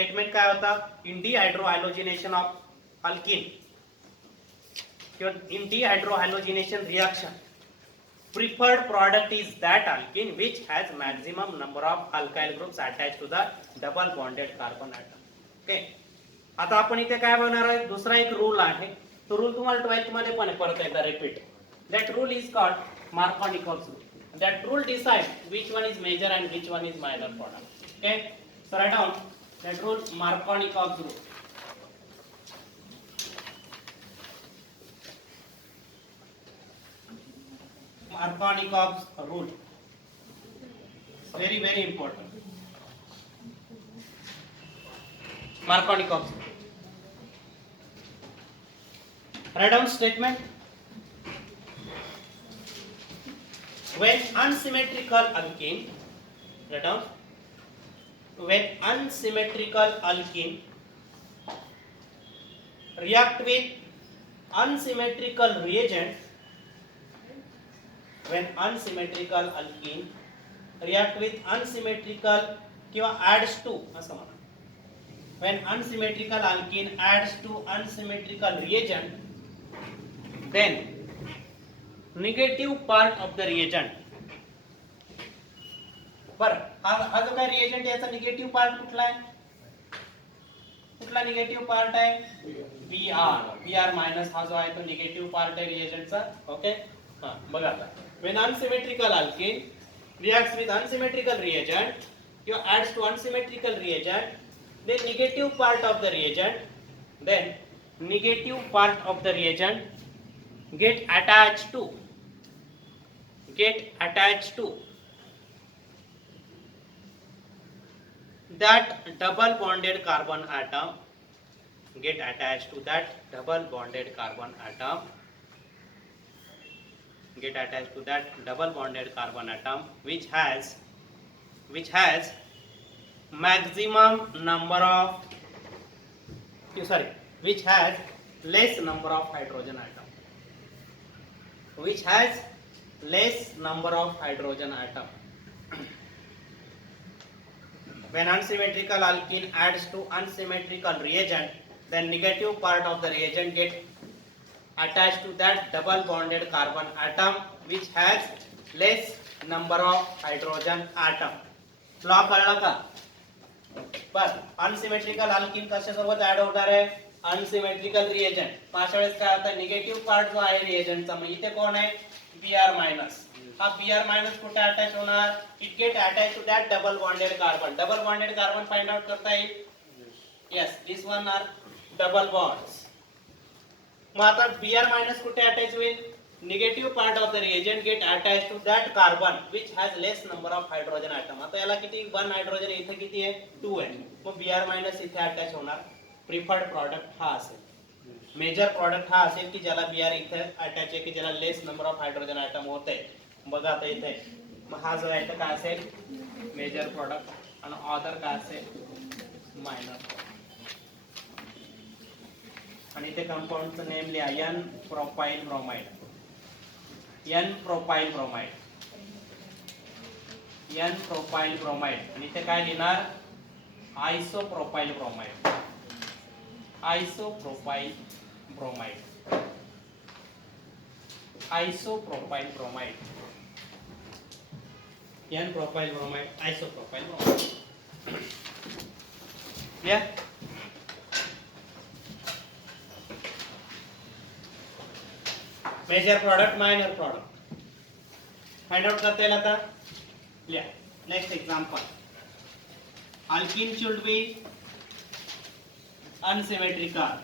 Statement काय होता, in dehydrohalogenation of alkene किंवा in dehydrohalogenation reaction preferred product is that alkene which has maximum number of alkyl groups attached to the double bonded carbon atom. Okay, आता आपण इथे काय बघणार आहे, दुसरा एक रूल आहे. तो रूल तुम्हाला 12th मध्ये पण परत एकदा repeat. That rule is called Markovnikov's rule. That rule decides which one is major and which one is minor product. Okay, so write down that rule, Markovnikov's rule. Markovnikov's rule, very very important. Markovnikov's rule. Write down statement. When unsymmetrical alkene, write down, when unsymmetrical alkene react with unsymmetrical reagent, when unsymmetrical alkene react with unsymmetrical किंवा adds to असं म्हणा, when unsymmetrical alkene adds to unsymmetrical reagent, then negative part of the reagent, बरं हा जो काय reagent याचा negative part कुठला आहे, कुठला निगेटिव्ह पार्ट आहे, Br मायनस हा जो आहे तो निगेटिव्ह पार्ट आहे रिएजंटचा. ओके, हां बघा आता, when unsymmetrical alkene reacts with unsymmetrical reagent or adds to unsymmetrical reagent, then negative part of the reagent, get attached to that double bonded carbon atom, which has maximum number of, which has less number of hydrogen atom, when unsymmetrical alkene adds to unsymmetrical reagent, then negative part of the reagent get attached to that double bonded carbon atom which has less number of hydrogen atom. Law कळला का? बस unsymmetrical alkene कशासोबत add होणार आहे, unsymmetrical reagent. अशा वेळेस काय होतं, negative part जो आहे रिएजंटचा, मग इथे कोण आहे, Br मायनस. हा Br मायनस कुठे अटॅच होणार, it get attach to that double bonded carbon. Double bonded carbon find out करता येईल. Yes, this one are double bonds. मग आता Br मायनस कुठे अटॅच होईल, negative part of the reagent get attached to that carbon which has less number of hydrogen atom. आता याला किती, 1 hydrogen, इथे किती आहे, 2 आहे. मग Br मायनस इथे अटॅच होणार. प्रिफर्ड प्रॉडक्ट हा असेल, मेजर प्रॉडक्ट हा असेल की ज्याला Br इथे अटॅच आहे, की ज्याला लेस नंबर ऑफ हायड्रोजन आयटम होते. बघा आता इथे, मग हा जो आहे तो काय असेल, मेजर प्रॉडक्ट, आणि अदर काय असेल, मायनर. आणि इथे कंपाऊंडचं नेम लिहा, N propyl bromide, N propyl bromide, N propyl bromide. आणि इथे काय लिहिणार, isopropyl bromide, isopropyl bromide, isopropyl bromide, N propyl bromide, isopropyl bromide. Clear? Major product, minor product find out करता येईल आता. लिहा. Next example, alkene should be unsymmetrical.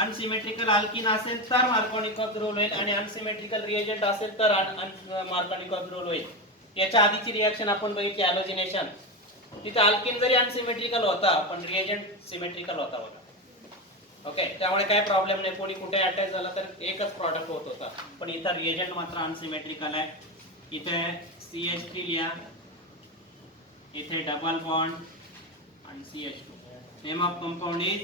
Unsymmetrical alkene असेल तर मार्कोनिकॉफ रूल होईल, आणि अनसिमेट्रिकल रिएजंट असेल तर मार्कोनिकॉफ रूल होईल. याच्या आधीची रिएक्शन आपण बघितली हॅलोजिनेशन, तिथे अल्किन जरी अनसिमेट्रिकल होता पण रिएजंट सिमेट्रिकल होता. ओके, त्यामुळे काय प्रॉब्लेम नाही, कोणी कुठे अटॅच झाला तर एकच प्रॉडक्ट होत होता. पण इथं रिएजंट मात्र अनसिमेट्रिकल आहे. इथे CH3 लिहा, इथे डबल बॉन्ड आणि CH2. Name of compound is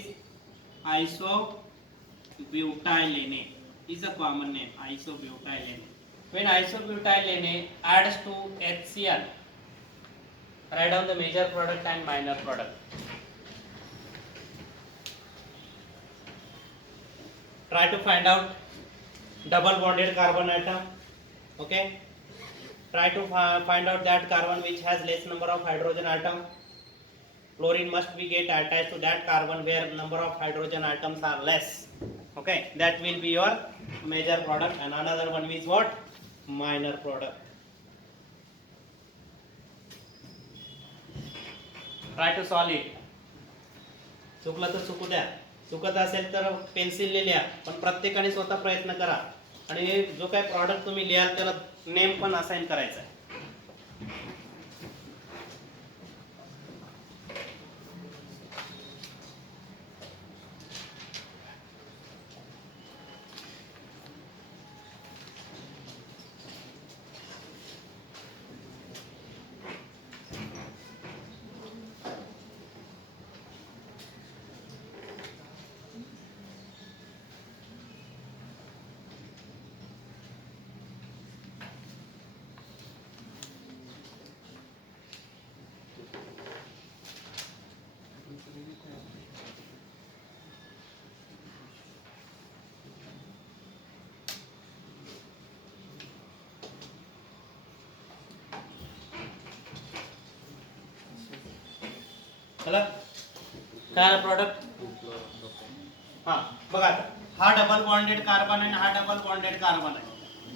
isobutylene, is a common name, isobutylene. When isobutylene adds to HCl, write down the major product and minor product. Try to find out double bonded carbon atom. Okay. Try to find out that carbon which has less number of hydrogen atom. Chlorine must be get attached to that carbon where number of hydrogen atoms are less. Okay, that will be your major product, and another one is what? Minor product. Try to solve it. चुकलं तर चुकू द्या, चुकत असेल तर पेन्सिलने लिहा, पण प्रत्येकाने स्वतः प्रयत्न करा आणि जो काही प्रॉडक्ट तुम्ही लिहाल त्याला नेम पण असाइन करायचा आहे. चला काय प्रॉडक्ट हा बघा आता हा डबल बॉन्डेड कार्बन आणि हा डबल बॉन्डेड कार्बन आहे.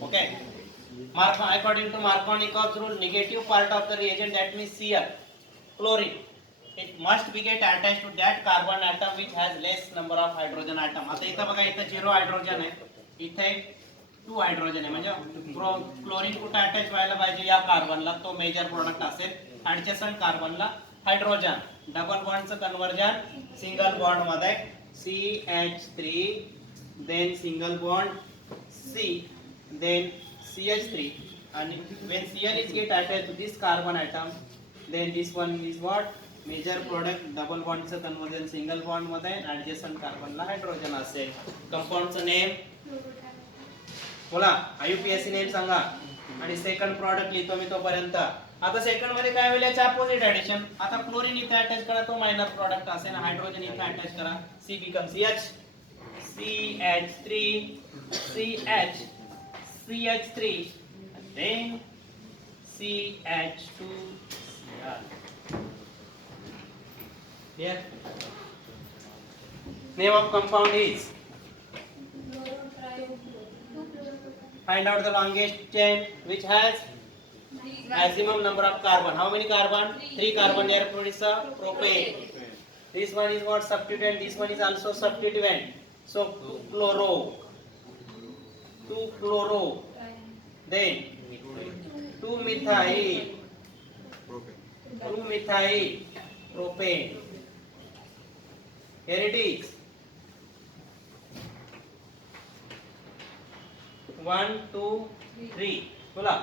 Okay, mark according to Markovnikov's rule negative part of the reagent that means Cl chlorine it must be get attached to that carbon atom which has less number of hydrogen atom. आता इथं बघा इथं 0 hydrogen आहे, इथे 2 hydrogen आहे, म्हणजे chlorine कुठे attach व्हायला पाहिजे या कार्बनला, तो मेजर प्रोडक्ट असेल. ऍडजसंट कार्बनला हायड्रोजन, डबल बॉन्डचं कन्वर्जन सिंगल बॉन्ड मध्ये CH3 then single bond C then CH3, and when Cl is get attached to this carbon atom then this one is what major product, double bondचं conversion single bond मध्ये, adjacent कार्बनला hydrogen असेल. कंपाऊंडचं name बोला, IUPAC name सांगा, आणि second product लिहितो मी तोपर्यंत. आता सेकंड मध्ये काय होईल, याच्या अपोजिट ऍडिशन. आता क्लोरीन इथे अटॅच करा, तो मायनर प्रॉडक्ट असेल, हायड्रोजन इथे अटॅच करा, C becomes CH, CH3 CH CH3 and then CH2 Cl. Here name of compound is, find out the longest chain which has maximum number of carbon. How many carbon? 3 carbon. Therefore it's a propane. This one is what substituent, this one is also substituent. So 2 chloro, then 2 methyl propane. Here it is 1 2 3 बोला,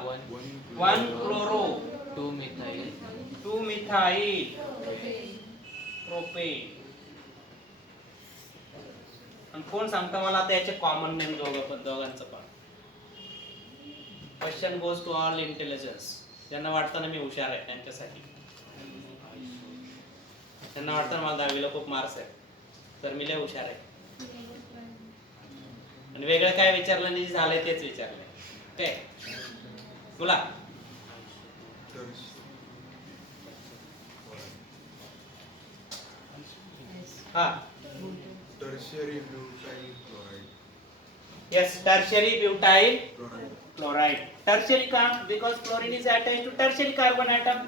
1 chloro, 2 methyl propane. आणि कोण सांगता मला त्याचे common name दोघांचं पण. Question goes to all intelligence. ज्यांना वाटतं ना मी हुशार आहे त्यांच्यासाठी, त्यांना वाटतं मला 10वीला खूप मार्क्स आहे तर मी लय हुशार आहे, आणि वेगळं काय विचारलं नाही, झालंय तेच विचारलंय. ओके बोला. हा tertiary butyl chloride. Yes, tertiary butyl chloride. Tertiary because chlorine is attached to tertiary carbon atom.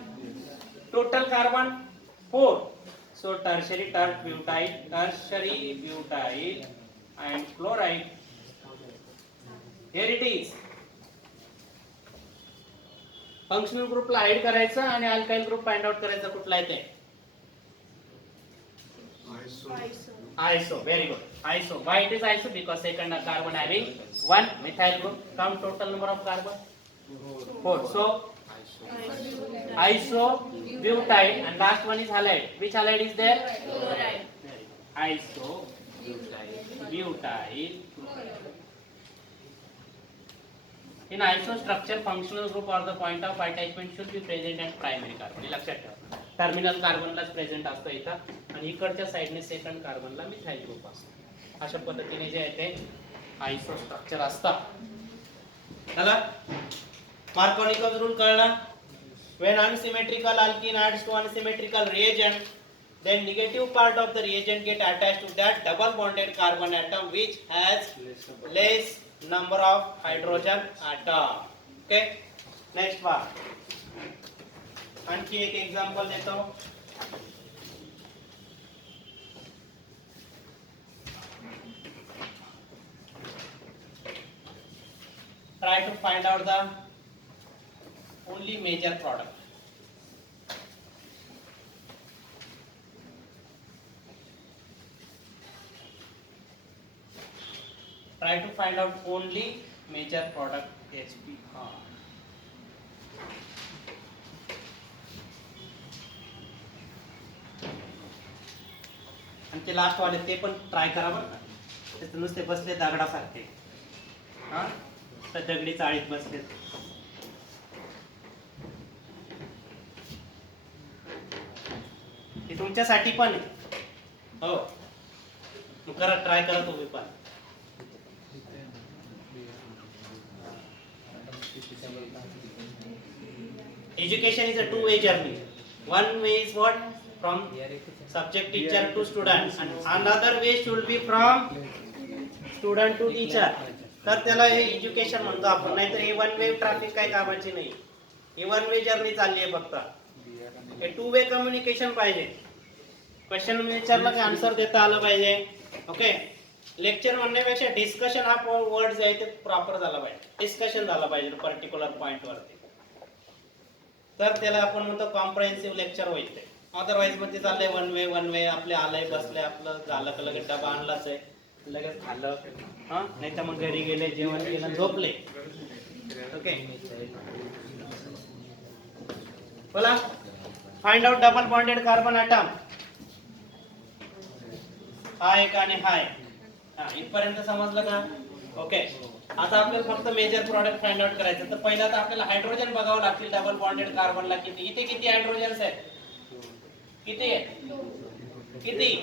Total carbon 4. So tertiary butyl and chloride. Here it is. Functional ग्रुपला हाईड करायचा आणि अल्काइल ग्रुप फाइंड आउट करायचा कुठला आहे ते. Iso, very good. Iso. Why it is iso? Because second carbon having 1 methyl group. Count total number of carbon. 4. So iso butyl and last one is halide. Which halide is there? Chloride. Iso butyl. In iso structure, functional group or the point of attachment should be present at primary carbon. लक्षात ठेवा. Terminal कार्बनलाच present असतो इथं, आणि इकडच्या साइडने second कार्बनला methyl group असतो. अशा पद्धतीने जे आहे ते आयसोस्ट्रक्चर असतात. चला मार्कोनिकॉस रूल कळला. When unsymmetrical alkene adds to unsymmetrical reagent, then negative part of the reagent get attached to that double bonded carbon atom which has less number of hydrogen atom. Okay, next part. आणखी एक example देतो. Try to find out the only major product. Try to find out only major product HBr. आणि ते last वाले ते पण try करा बरं का. ते नुसते बसले दगडासारखे, हा तर दगडी चाळीत बसले. हे तुमच्यासाठी पण हो, करा, ट्राय करा तुम्ही पण. Education is a two-way journey. One way is what? From subject teacher to student, and another way should be from student to teacher. तर त्याला हे एज्युकेशन म्हणतो आपण. नाहीतर हे वन वे ट्रॅफिक काही कामाची नाही. ही वन वे जर्नी चालली आहे फक्त. हे टू वे कम्युनिकेशन पाहिजे. क्वेश्चन विचारला की आन्सर देता आलं पाहिजे. ओके, लेक्चर म्हणण्यापेक्षा डिस्कशन हा वर्ड जे आहे ते प्रॉपर झाला पाहिजे. डिस्कशन झाला पाहिजे पर्टिक्युलर पॉइंट वरती. तर त्याला आपण म्हणतो कॉम्प्रिहेन्सिव्ह लेक्चर होईल ते. अदरवाईज मध्ये चाललंय वन वे आपले आलंय बसलंय आपलं झालं का लगेच डबा आणलाच आहे लगेच खाल्लं, हा नाही तर मग घरी गेले जेवण केलं झोपले. ओके, बोला. Find out double bonded carbon atom. हा एक आणि हाय. हा इथपर्यंत समजलं का? ओके, आता आपल्याला फक्त मेजर प्रॉडक्ट फाइंड आउट करायचं. तर पहिला तर आपल्याला हायड्रोजन बघावं लागतील. डबल बॉन्डेड कार्बनला किती, इथे किती हायड्रोजन्स आहेत? किती आहे? किती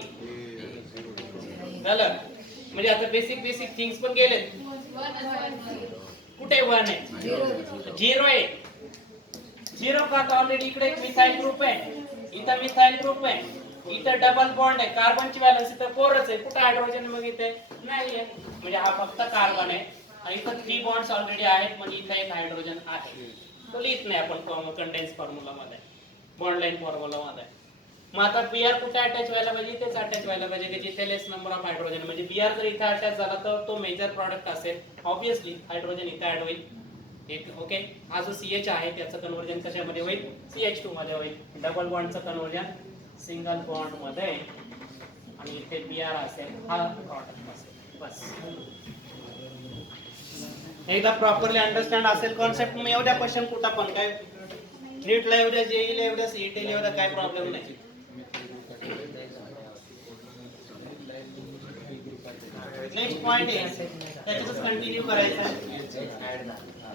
झालं? म्हणजे आता बेसिक थिंग्स पण गेलेत. कुठे वन आहे? झिरो आहे. झिरो का? तर ऑलरेडी इकडे एक मिथाइल ग्रुप आहे, इथं मिथाइल ग्रुप आहे, इथं डबल बॉन्ड आहे. कार्बनची व्हॅलन्स इथं 4च आहे. कुठे हायड्रोजन मग इथे नाहीये. म्हणजे हा फक्त कार्बन आहे आणि इथं 3 बॉन्ड्स ऑलरेडी आहेत. म्हणजे इथं एक हायड्रोजन आहे. तो लिहित नाही आपण कंडेन्स फॉर्म्युला मध्ये, बॉन्ड लाईन फॉर्म्युला मध्ये. मग आता बीआर कुठे अटॅच व्हायला पाहिजे? इथेच अटॅच व्हायला पाहिजे की जिथे लेस नंबर ऑफ हायड्रोजन. म्हणजे बीआर जर इथे अटॅच झाला तर तो मेजर प्रॉडक्ट असेल. ऑब्विसली हायड्रोजन इथे ऍड होईल. ओके, हा जो CH आहे त्याचं कन्वर्जन कशामध्ये होईल? CH2 मध्ये होईल. डबल बॉन्डचं कन्वर्जन सिंगल बॉन्ड मध्ये आणि इथे बीआर असेल, हा प्रॉडक्ट असेल. बस एकदा प्रॉपरली अंडरस्टँड असेल कॉन्सेप्ट. मग एवढ्या क्वेश्चन कुठं पण काय नीटला एवढ्या जेईला एवढ्या सीईटीला एवढा काय प्रॉब्लेम नाही. नेक्स्ट पॉइंट इज त्याच्यातच कंटिन्यू करायचं.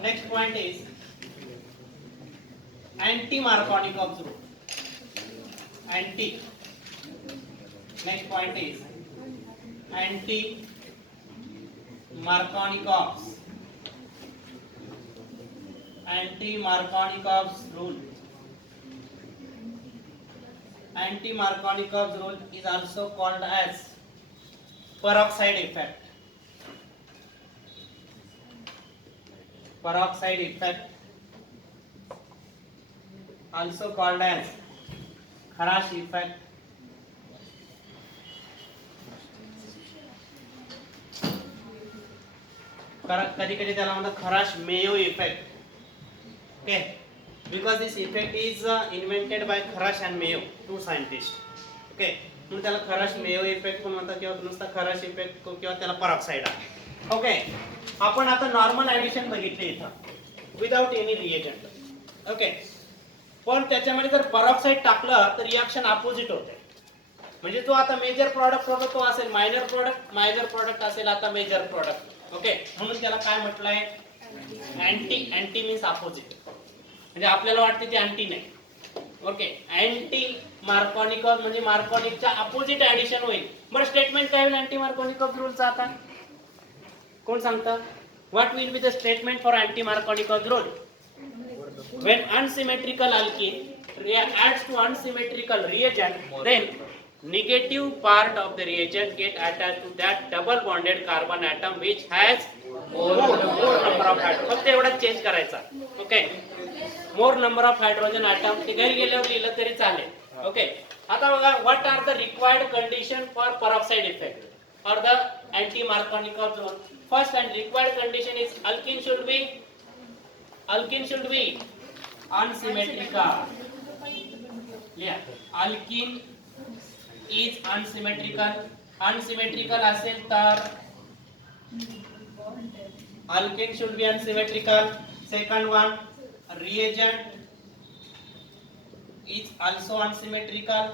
Next point is anti Markovnikov rule. Anti. Next point is anti Markovnikov. Anti-Markovnikov's rule. Anti-Markovnikov's rule is also called as peroxide effect. Peroxide effect, also called as Kharash effect. कधी कधी त्याला म्हणतात खराश Mayo effect. Okay, because this effect is invented by Kharash and Mayo, two scientists. Okay, म्हणून त्याला खराश Mayo effect पण म्हणतात किंवा नुसता खराश इफेक्ट किंवा त्याला पॉरोक्साइड. ओके, आपण आता नॉर्मल ऍडिशन बघितले इथं विदाउट एनी रिएजंट. ओके, पण त्याच्यामध्ये जर पॉरोक्साइड टाकलं तर रिएक्शन अपोजिट होते. म्हणजे जो आता मेजर प्रॉडक्ट होतो तो असेल मायनर प्रॉडक्ट असेल आता मेजर प्रॉडक्ट. ओके, म्हणून त्याला काय म्हटलंय? Anti means opposite. म्हणजे आपल्याला वाटते ती अँटी नाही. ओके, अँटी मार्कोनिकॉफ म्हणजे मार्कोनिकच्या अपोजिट ऍडिशन होईल. बरं स्टेटमेंट काय होईल अँटी मार्कोनिकॉफ रूलचा आता कोण सांगता what will be the statement for anti Markovnikov rule when unsymmetrical alkene adds to unsymmetrical reagent then negative part of the reagent get attached to that double bonded carbon atom which has more number of hydrogen फक्त एवढा change करायचा okay more number of hydrogen atom ते घरी गेल्यावर लिहिलं तरी चालेल okay आता बघा what are the required condition for peroxide effect or the anti Markovnikov rule first and required condition is alkene should be unsymmetrical yeah alkene is unsymmetrical असेल तर alkene should be unsymmetrical second one reagent is also unsymmetrical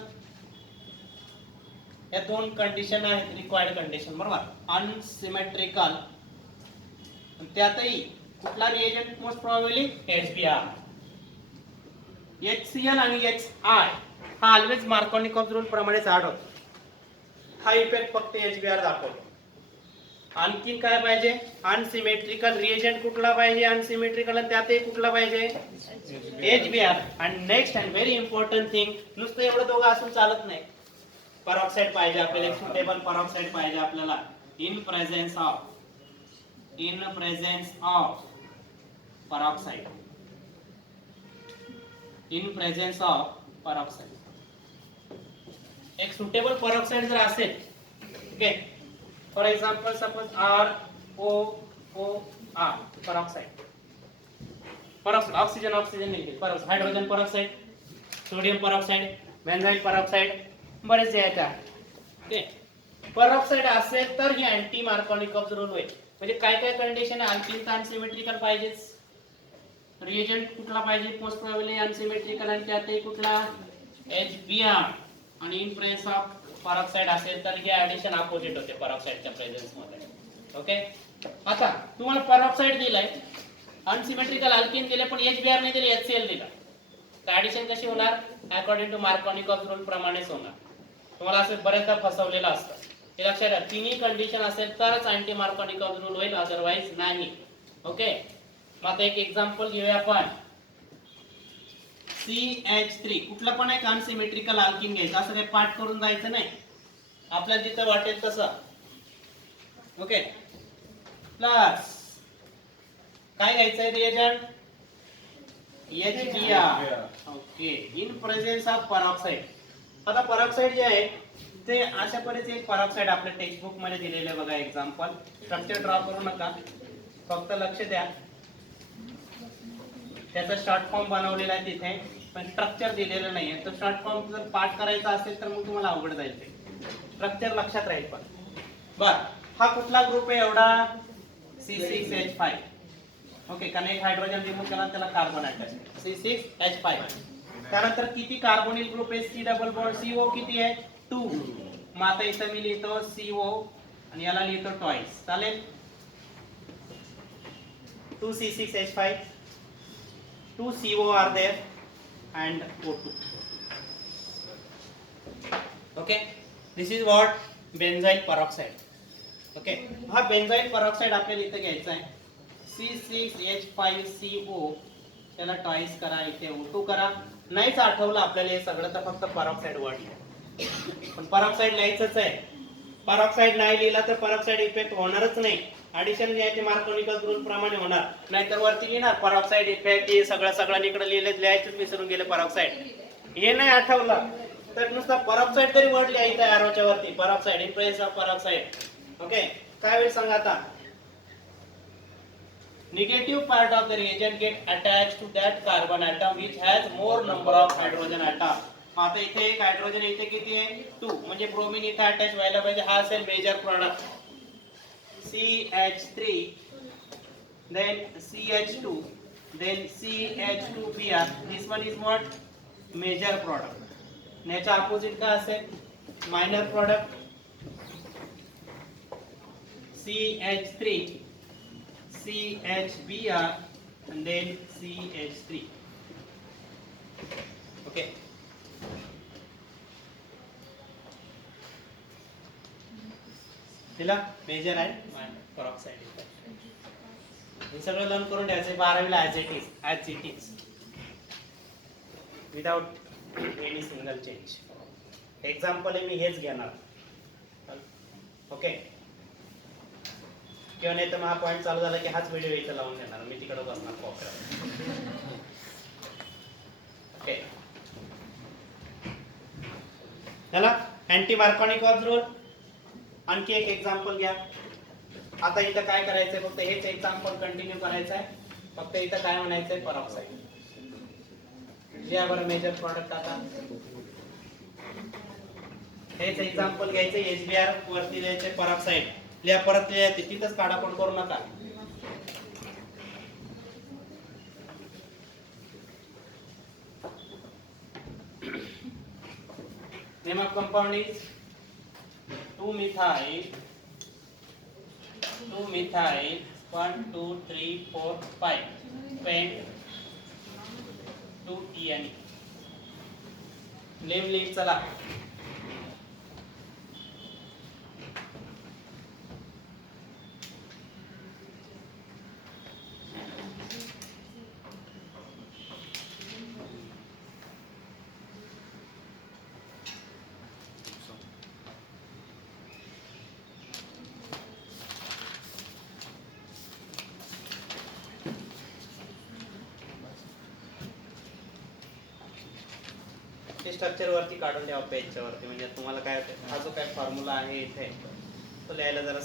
या दोन condition आहेत required condition बरोबर unsymmetrical त्यातही कुठला reagent most probably HBr HCl आणि HI हा ऑलवेज मार्कोनिकॉफ रूल प्रमाणेच आढळतो हा इफेक्ट फक्त HBr दाखवतो आणखीन काय पाहिजे अनसिमेट्रिकल रिएजंट कुठला पाहिजे अनसिमेट्रिकल आणि त्यातही कुठला पाहिजे HBr आणि next and very important thing नुसतं एवढं दोघं असून चालत नाही peroxide पाहिजे आपल्याला सुटेबल peroxide पाहिजे आपल्याला in presence of peroxide एक सुटेबल peroxide जर असेल okay for example suppose ROOR peroxide oxygen नाही peroxide hydrogen peroxide sodium peroxide बेन्झाइल peroxide बरेच आहे का ओके peroxide असेल तर ही अँटी मार्कोनिकॉफ रूल होईल म्हणजे काय काय कंडिशन आहे अल्किन तर अनसिमेट्रिकल पाहिजेच रिएजंट कुठला पाहिजे मोस्ट प्रोबॅबली अनसिमेट्रिकल आणि त्यातही कुठला HBr आणि इन प्रेझेन्स ऑफ peroxide असेल तर हे ऍडिशन अपोजिट होते peroxideच्या प्रेझेन्स मध्ये ओके आता तुम्हाला peroxide दिलाय अनसिमेट्रिकल अल्किन दिले पण HBr नाही दिले HCl दिला तर ऍडिशन कशी होणार अकॉर्डिंग टू मार्कोनिकॉफ रूल प्रमाणेच होणार तुम्हाला असं बरेचदा फसवलेलं असतं हे लक्षात घ्या तिन्ही कंडिशन असेल तरच अँटी मार्कोनिकॉफ रूल होईल अदरवाइज नाही ओके मग आता एक एक्झाम्पल घेऊया आपण CH3 कुठलं पण एक अनसिमेट्रिकल अल्किन घ्यायचं असं काही पाठ करून जायचं नाही आपल्याला जिथं वाटेल तसं ओके प्लस काय घ्यायचंय reagent HBr okay in presence of peroxide आता peroxide जे आहे ते अशा पद्धतीचे एक peroxide आपल्या टेक्स्ट बुक मध्ये दिलेले बघा एक्झाम्पल स्ट्रक्चर ड्रॉ करू नका फक्त लक्ष द्या त्याचा शॉर्ट फॉर्म बनवलेला आहे तिथे पण स्ट्रक्चर दिलेलं नाहीये तर शॉर्ट फॉर्म जर पाठ करायचा असेल तर मग तुम्हाला अवघड जाईल ते स्ट्रक्चर लक्षात राहील पण बर हा कुठला ग्रुप आहे एवढा C6H5 ओके कारण एक हायड्रोजन रिमूव्ह केला त्याला कार्बन अटॅच C6H5 त्यानंतर किती कार्बोनिल ग्रुप आहे C डबल बॉन्ड CO किती आहे 2 मग आता इथं मी लिहितो CO आणि याला लिहितो ट्वाइस चालेल 2 C6H5 2 CO are there and O2 okay this is what benzyl peroxide okay हा benzyl peroxide आपल्याला इथे घ्यायचा आहे C6H5CO त्याला ट्वाइस करा इथे O2 करा नाहीच आठवलं आपल्याला हे सगळं तर फक्त peroxide वर्ड पण peroxide लिहायचंच आहे peroxide नाही लिहिला तर peroxide इफेक्ट होणारच नाही ऍडिशन जे आहे ते मार्कोनिकॉफ रूल प्रमाणे होणार नाहीतर वरती लिहिणार peroxide इफेक्ट हे सगळं इकडे लिहायचं विसरून गेले peroxide हे नाही आठवलं तर नुसता peroxide तरी वर्ड लिहायचा आहे आरोच्या वरती peroxide in presence of peroxide okay काय होईल सांगा आता negative part of the reagent get attached to that carbon atom which has more number of hydrogen atom आता इथे एक हायड्रोजन इथे किती आहे 2 म्हणजे ब्रोमीन इथे अटॅच व्हायला पाहिजे हा असेल major product CH3 then CH2 then CH2Br this one is what major product याच्या ऑपोजिट काय असेल minor product CH3 CHBr and then CH3 okay दिला मेजर अँड परऑक्साईड. हे सगळं लर्न करून द्यायचं 12वीला as it is without any single change. Example मी हेच घेणार. ओके, किंवा नाही तर मग हा पॉईंट चालू झाला की हाच व्हिडिओ इथं लावून देणार, मी तिकडे बसणार कॉपऱ्यात. ओके, चला अँटी मार्कोनिकॉव्ह रूल आणखी एक एक्झाम्पल घ्या. आता इथं काय करायचंय, फक्त हेच एक्झाम्पल कंटिन्यू करायचं आहे. फक्त इथं काय म्हणायचंय, परऑक्साईड. लिहा बरं मेजर प्रॉडक्ट. आता हेच एक्झाम्पल घ्यायचं, HBr वरती लिहायचे परऑक्साईड. लिहा, परत लिहायचे, तिथंच काढापण करू नका. Name of compound is 2-methyl 1 2 3 4 5 pent 2-ene. लिह चला. स्ट्रक्चर वरती काढून द्यावा पेजच्या वरती, म्हणजे तुम्हाला काय हा जो काय फॉर्म्युला आहे इथे तो लिहायला जरा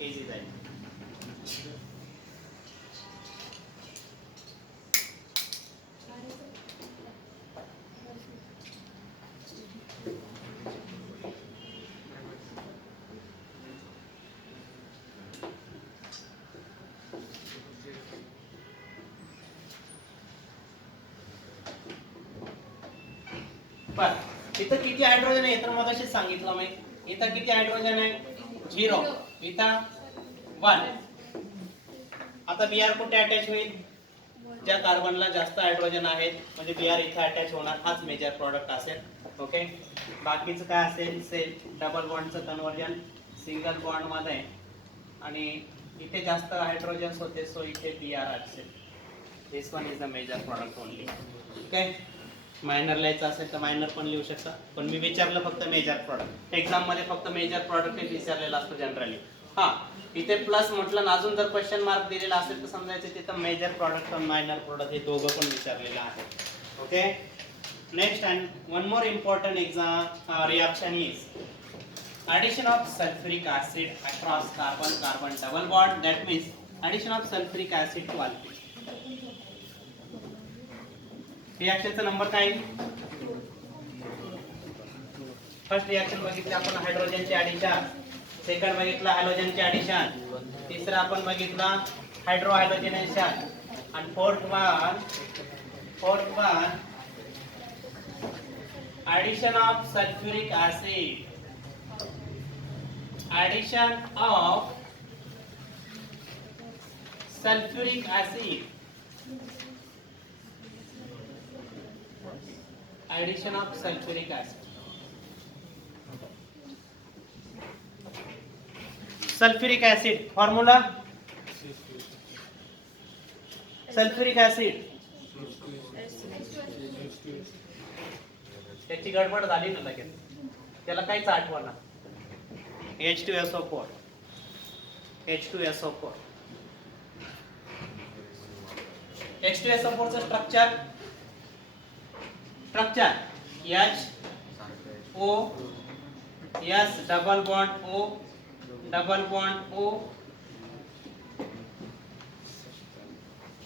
इझी जाईल. इथं किती हायड्रोजन आहे तर मगाशीच सांगितलं मी. इथं किती हायड्रोजन आहे, 0. इथं 1. आता Br कुठे अटॅच होईल, ज्या कार्बनला जास्त हायड्रोजन आहेत, म्हणजे Br इथे अटॅच होणार, हाच मेजर प्रॉडक्ट असेल. ओके, बाकीचं काय असेल, सेल डबल बॉन्डचं कन्वर्जन सिंगल बॉन्ड मध्ये, आणि इथे जास्त हायड्रोजन्स होते, सो इथे Br असेल. This one is the major product only. Okay, minor लिहायचं असेल तर मायनर पण लिहू शकता, पण मी विचारलं फक्त मेजर प्रॉडक्ट. एक्झाम मध्ये फक्त मेजर प्रॉडक्ट विचारलेला असतो जनरली. हा, इथे प्लस म्हटलं ना, अजून जर क्वेश्चन मार्क दिलेला असेल तर समजायचं तिथं मेजर प्रॉडक्ट आणि मायनर प्रॉडक्ट हे दोघं पण विचारलेलं आहे. Okay, next and one more important exam reaction is addition of sulfuric acid across carbon carbon double bond. That means addition of sulfuric acid to alkene. रिएक्शनचा नंबर काय? First reaction बघितली आपण हायड्रोजनचे addition, second बघितला हॅलोजनचे addition, तिसरा आपण बघितला hydro हायड्रोजनेशन, आणि fourth one addition of sulfuric acid. Addition of sulfuric acid. Addition of sulfuric acid. Sulfuric acid formula. Sulfuric acid. त्याची गडबड झाली ना लगेच, त्याला काहीच आठवणार. H2SO4. H2SO4. H2SO4 चं structure HO S double bond O double bond O.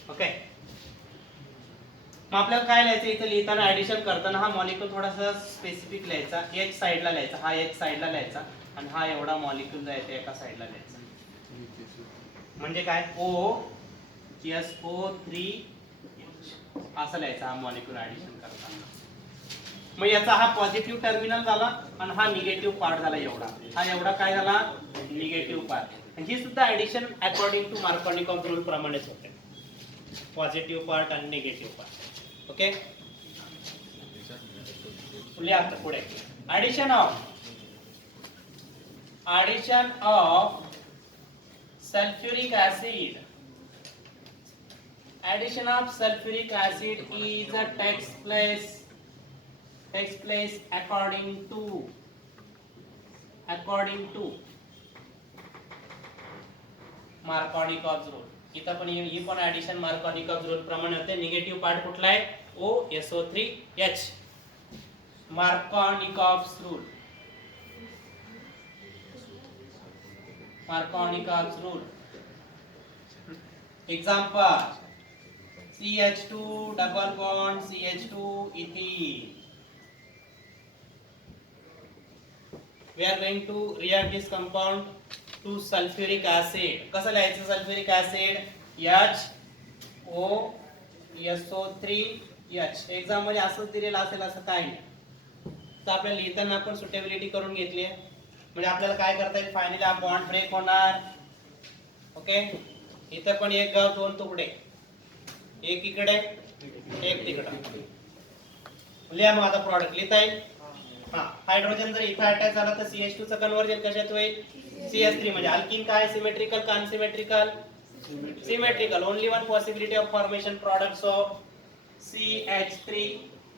Okay, मग आपल्याला काय लिहायचं इथे लिहिताना, ऍडिशन करताना हा मॉलिक्यूल थोडासा स्पेसिफिक लिहायचा. एक साइडला लिहायचा, हा एक साइडला लिहायचा, आणि हा एवढा मॉलिक्यूल जो आहे ते एका साइडला लिहायचा. म्हणजे काय, OSO3 असं लिहायचा हा मॉलिक्यूल ऍडिशन करताना. मग याचा हा पॉझिटिव्ह टर्मिनल झाला आणि हा निगेटिव्ह पार्ट झाला एवढा. हा एवढा काय झाला, निगेटिव्ह पार्ट. ही सुद्धा addition according to Markovnikov rule प्रमाणेच होते, पॉझिटिव्ह पार्ट आणि निगेटिव्ह पार्ट. ओके, लिहा आता पुढे. Addition addition of sulfuric acid. Addition of sulfuric acid is takes place according to Markovnikov's rule. इथं पण ही पण ऍडिशन मार्कोनिकॉव्स रूल प्रमाणे होते. निगेटिव्ह पार्ट कुठला आहे? OSO3H. Markovnikov's rule. Markovnikov's rule. Example: CH2 double bond CH2 ethyl. We are going to react this compound to sulfuric acid. कसं लिहायचं sulfuric acid? HOSO3H. Exam मध्ये असंच दिलेलं असेल असं काही नाही. तर आपल्याला लिहिताना आपण सुटेबिलिटी करून घेतली आहे. म्हणजे आपल्याला काय करता येईल? फायनली हा बॉन्ड ब्रेक होणार. ओके, इथं पण एक गाव दोन तुकडे, एक इकडे एक तिकडे. लिहा मग आता प्रॉडक्ट लिहिता येईल. हा, हायड्रोजन जर इथं अटॅच झाला तर CH2 चं कन्वर्जन कशात होईल? CH3. म्हणजे अल्किन काय? सिमेट्रिकल का unsymmetrical? Symmetrical. Only one possibility of formation products of CH3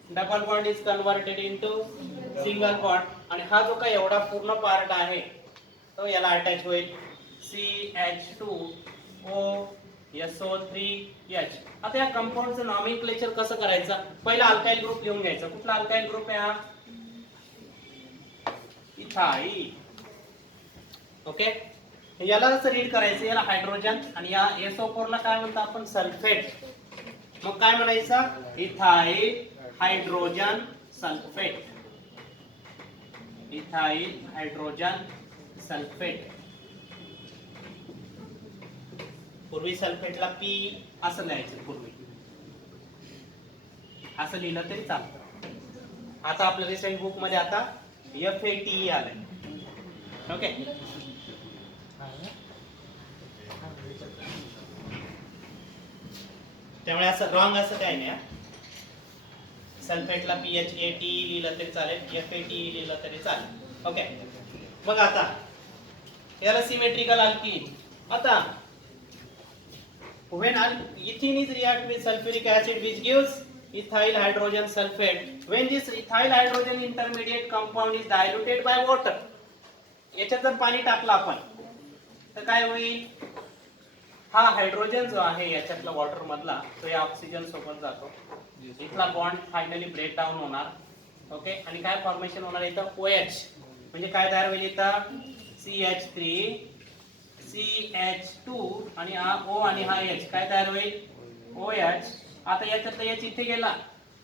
double bond is converted into single bond. आणि हा जो काही एवढा पूर्ण पार्ट आहे तो याला अटॅच होईल CH2OSO3H. आता या कंपाऊंडचं नॉमेनक्लेचर कसं करायचं? पहिला अल्काइल ग्रुप लिहून घ्यायचा. कुठला अल्काइल ग्रुप आहे हा? इथाइल. ओके, याला जसं रीड करायचं, याला हायड्रोजन आणि या SO4 ला काय म्हणतो आपण? सल्फेट. मग काय म्हणायचं? Ethyl hydrogen sulphate. Ethyl hydrogen sulphate. पूर्वी सल्फेटला P असं लिहायचं. पूर्वी असं लिहिलं तरी चालतं. आता आपल्या रिसेंट बुक मध्ये आता FATE आलंय. ओके, त्यामुळे असं रॉंग असं काही नाही. सल्फेटला PHATE लिहिलं तरी चालेल, FATE लिहिलं तरी चालेल. ओके, मग आता याला सिमेट्रिकल अल्कीन. आता when ethene is react with sulfuric acid which gives ethyl hydrogen sulfate, when this ethyl hydrogen intermediate compound is diluted by water, याच्यात जर पाणी टाकलं आपण तर काय होईल? हा हायड्रोजन जो आहे याच्यातला वॉटर मधला तो या ऑक्सिजन सोबत जातो. इथला बॉन्ड फायनली ब्रेक डाऊन होणार. ओके, आणि काय फॉर्मेशन होणार इथं? OH. म्हणजे काय तयार होईल इथं? CH3 CH2 आणि हा O आणि हा H. काय तयार होईल? OH. आता याच्यातला H इथे गेला,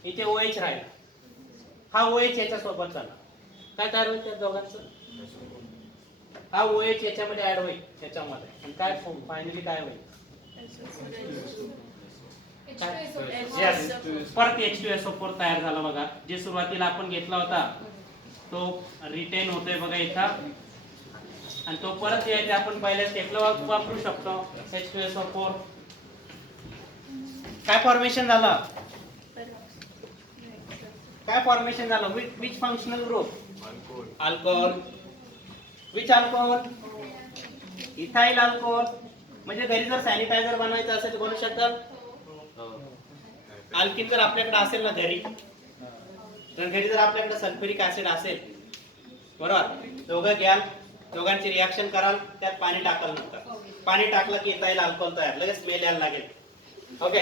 इथे OH राहिला. हा OH याच्या सोबत झाला. काय तयार होईल त्या दोघांचं? हा OH याच्यामध्ये ऍड होईल याच्यामध्ये. आणि काय फायनली काय होईल? Yes. परत H2SO4 तयार झाला बघा. जे सुरुवातीला आपण घेतला होता तो रिटेन होतोय बघा इथं. आणि तो परत यायचा आपण पहिल्या स्टेपला वापरू शकतो. H2SO4. काय फॉर्मेशन झालं? काय फॉर्मेशन झालं? Which functional group? Alcohol. Which alcohol? Ethyl alcohol. म्हणजे घरी जर सॅनिटायझर बनवायचं असेल तर बनवू शकाल. अल्किन जर आपल्याकडे असेल ना घरी, तर घरी जर आपल्याकडे सल्फ्युरिक ऍसिड असेल, बरोबर, दोघं घ्याल, दोघांची रिएक्शन कराल, त्यात पाणी टाकाल. नंतर पाणी टाकलं की इथाइल अल्कोहोल तयार. लगेच स्मेल यायला लागेल. ओके,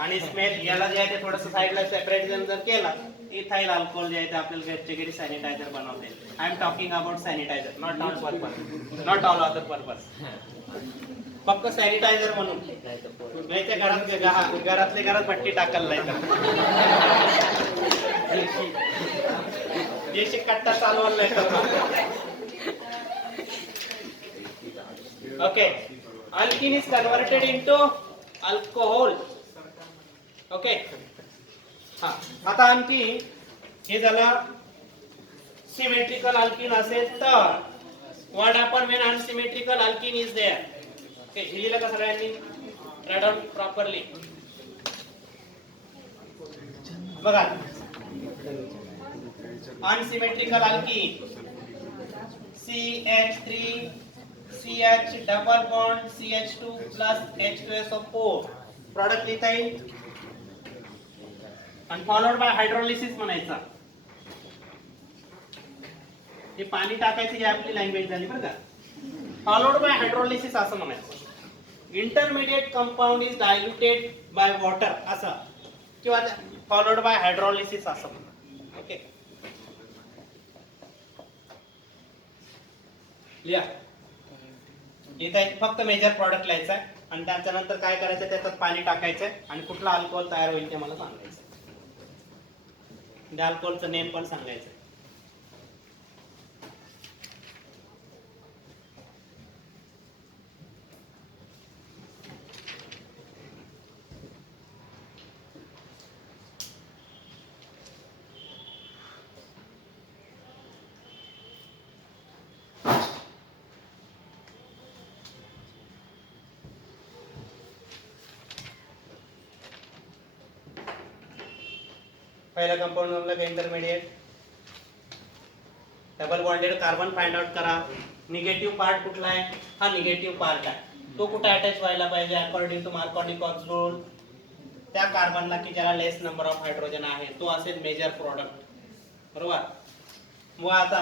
आणि स्मेल याला जे आहे ते थोडंसं साईडला सेपरेट जर केला, इथाइल अल्कोहोल जे आहे ते आपल्याला घरच्या घरी सॅनिटायझर बनवता येईल. I am talking about sanitiser, not all purpose, not all other purpose. फक्त सॅनिटायझर म्हणून नाही. त्या घरातले घरात भट्टी टाकायला नाही. देशी कट्टा चालवायला नाही. Okay, alkene is converted into alcohol. Okay, हा, आता आणखी हे झालं सिमेट्रिकल अल्किन असेल तर what happen when unsymmetrical alkene is there. Okay, लिहिलं का सगळ्यांनी? Write down properly. बघा, unsymmetrical alkene CH3 CH double bond CH2 plus H2SO4 product लिहिता येईल आणि फॉलोड बाय हायड्रोलिसिस म्हणायचा. हे पाणी टाकायची ही आपली लँग्वेज झाली बरं का. फॉलोड बाय हायड्रोलिसिस असं म्हणायचं. Intermediate compound is diluted by water असं किंवा फॉलोड बाय हायड्रोलिसिस असं म्हणा. ओके लिहा. इथे फक्त मेजर प्रॉडक्ट लिहायचा आहे आणि त्याच्यानंतर काय करायचं त्याच्यात पाणी टाकायचं आणि कुठला अल्कोहोल तयार होईल ते मला सांगायचं. त्या अल्कोहोलचं नेम पण सांगायचं. पहिला कंपाऊंड मधला का intermediate double bonded carbon find out करा. निगेटिव्ह पार्ट कुठला आहे? हा निगेटिव्ह पार्ट आहे. तो कुठे अटॅच व्हायला पाहिजे अकॉर्डिंग टू मार्कोनी-कॉक्स रूल? त्या कार्बनला की ज्याला लेस नंबर ऑफ हायड्रोजन आहे तो असेल मेजर प्रोडक्ट. बरोबर. मग आता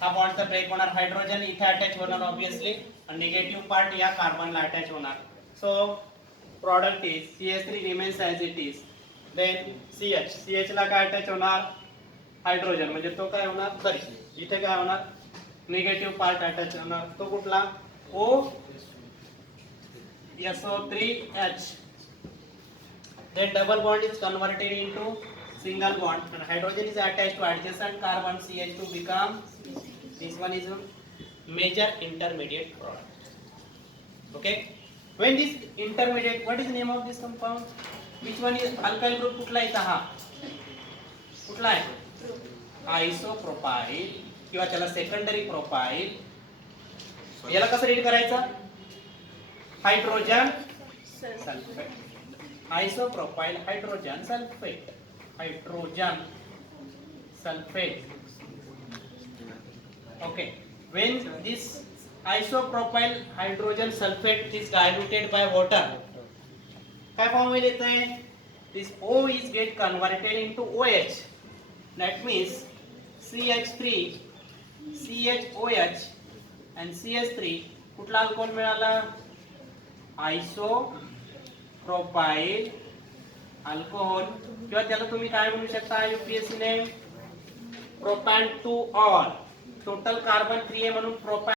हा बॉन्डचा ब्रेक होणार हायड्रोजन इथे अटॅच होणार ऑब्वियसली आणि निगेटिव्ह पार्ट या कार्बनला अटॅच होणार. So product is CH3 remains as it is. Then CH ला काय अटॅच होणार? हायड्रोजन म्हणजे तो काय होणार? सॉरी इथे काय होणार? निगेटिव्ह पार्ट अटॅच होणार. तो कुठला? OSO3H. Then double bond is converted into single bond and hydrogen is attached to adjacent carbon CH2 become this one is a major intermediate product. Okay. When this intermediate, what is the name of this compound? Which one is alkyl group? कुठला आहे हा? कुठला आहे? आयसोप्रोपाइल किंवा त्याला secondary propyl. याला कसं read करायचं? Hydrogen sulphate. Isopropyl hydrogen sulphate. Hydrogen sulphate. Okay. When this isopropyl hydrogen sulfate is diluted by water, काय फॉर्म में लेते हैं? This O is get converted into OH. That means CH3, CHOH and CH3 कुठला alcohol मिळाला? आयसोप्रोपाइल alcohol किंवा त्याला तुम्ही काय म्हणू शकता UPSC ने propane to all. Total carbon क्रिये म्हणून प्रोपॅन